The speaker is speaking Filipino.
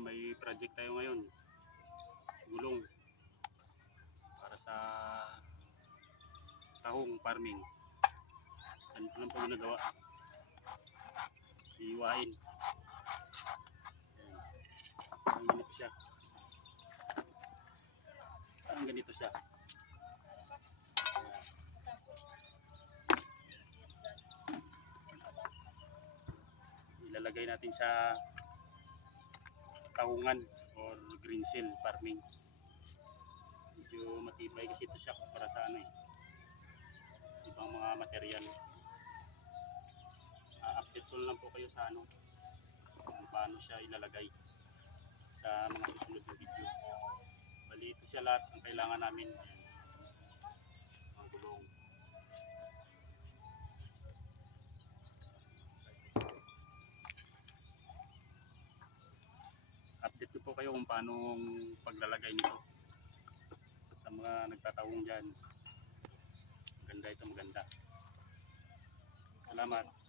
may project tayo ngayon. Gulong para sa tahong farming. Ganito lang po ginagawa. Iiwain. Parang ganito siya. Parang ganito siya. Ilalagay natin sa tahungan or green seal farming. Medyo matibay kasi ito siya para sa ano ibang mga material. Update ko lang po kayo sa ano kung paano siya ilalagay sa mga susunod na video. Bali ito siya lahat ang kailangan namin. Ang gulong. Update ko po kayo kung paano paglalagay nito sa mga nagtatawong dyan. Maganda ito, maganda. Salamat.